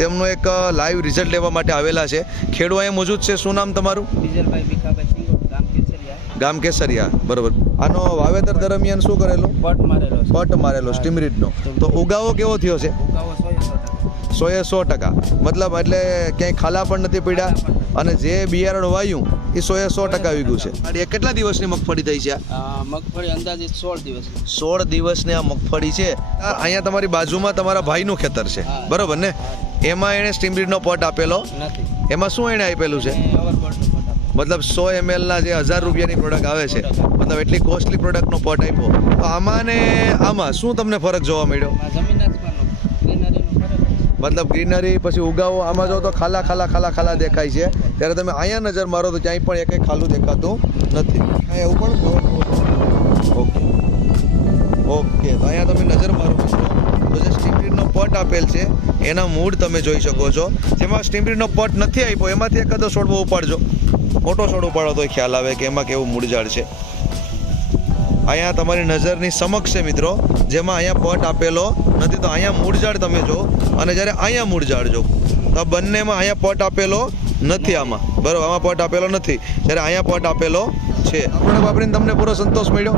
તેમનું એક live result લેવા માટે આવેલા છે. ખેડૂત અહીંયા મોજૂદ છે. શું નામ તમારું? ડીઝલભાઈ ભીખાભાઈ સિંગો, ગામ કેસરિયા. ગામ કેસરિયા, બરોબર. આનો વાવેતર દરમિયાન શું કરેલું? પટ મારેલો છે. પટ મારેલો સ્ટીમરીડનો. તો ઉગાવો કેવો થયો છે? ઉગાવો 100% મતલબ એટલે ક્યાંય ખાલા પણ નથી પડ્યા અને જે બિયારણ વાયું એ 100% વીગ્યું છે. એ કેટલા દિવસની મગફળી થઈ છે? મગફળી અંદાજિત 16 દિવસ. 16 દિવસની આ મગફળી છે. અહીંયા તમારી બાજુમાં તમારા ભાઈનું ખેતર છે, બરોબર ને? એમાં એણે સ્ટીમરીડનો પટ આપેલો નથી. એમાં શું એણે આપેલું છે? મતલબ 100 ml ના જે 1000 રૂપિયાની પ્રોડક્ટ આવે છે, મતલબ એટલી કોસ્ટલી પ્રોડક્ટનો પટ આપ્યો. તો આમાં ને આમાં શું તમને ફરક જોવા મળ્યો? જમીન આસમાનનો ગ્રીનરીનો ફરક. મતલબ ગ્રીનરી પછી ઉગાવો આમાં જો તો ખાલા દેખાય છે, ત્યારે તમે અહીંયા નજર મારો તો ક્યાંય પણ એક ખાલું દેખાતું નથી. એવું પણ ઓકે તો અહીંયા તમે નજર મારો તો જે સ્ટીમરીડનો પટ આપેલ છે એના મૂળ તમે જોઈ શકો છો. જેમાં સ્ટીમરીડનો પટ નથી આપ્યો એમાંથી એકાદો છોડવો ઉપાડજો, મોટો છોડ ઉપાડો તો ખ્યાલ આવે કે એમાં કેવું મૂળઝાડ છે. અહીંયા તમારી નજરની સમક્ષ છે મિત્રો, જેમાં અહીંયા પટ આપેલો નથી તો અહીંયા મૂળઝાડ તમે જો, અને જ્યારે અહીંયા મૂળઝાડ જો તો આ બંનેમાં અહીંયા પટ આપેલો નથી. આમાં બરાબર, આમાં પટ આપેલો નથી, જ્યારે અહીંયા પટ આપેલો છે. આપણે વાપરીને તમને પૂરો સંતોષ મળ્યો?